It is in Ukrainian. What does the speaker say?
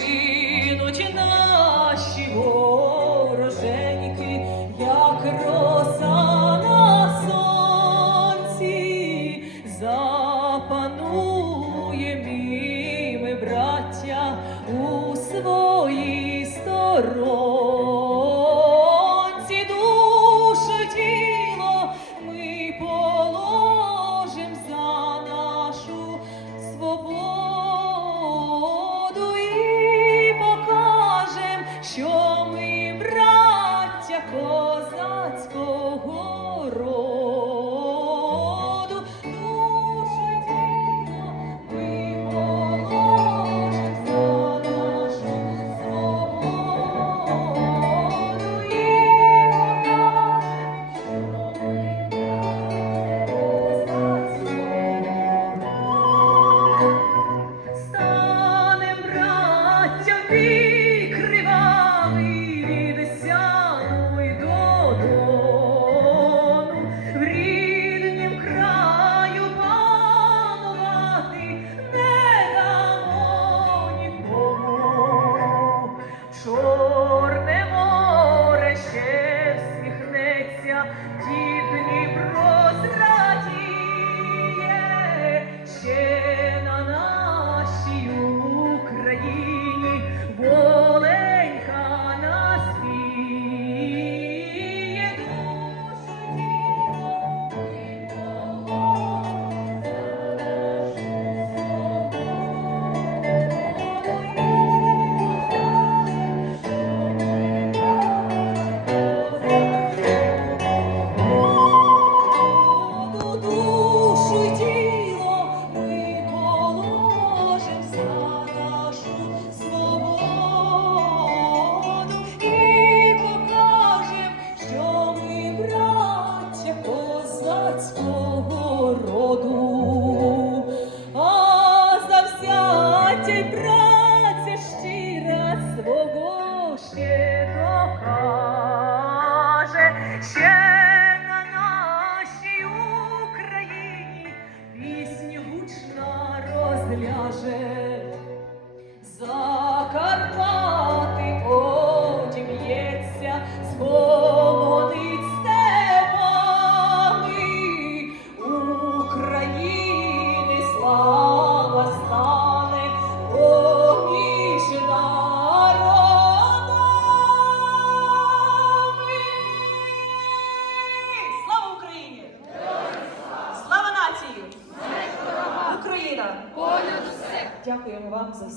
Розкинуть наші вороженьки, як роса на сонці, запанує міми браття у своїй стороні. козацького. Oh. свого роду, а за всяття й праці щира свого ще докаже, ще на нашій Україні пісню гучна розляже. Закарпати потім б'ється з дякуємо вам за все.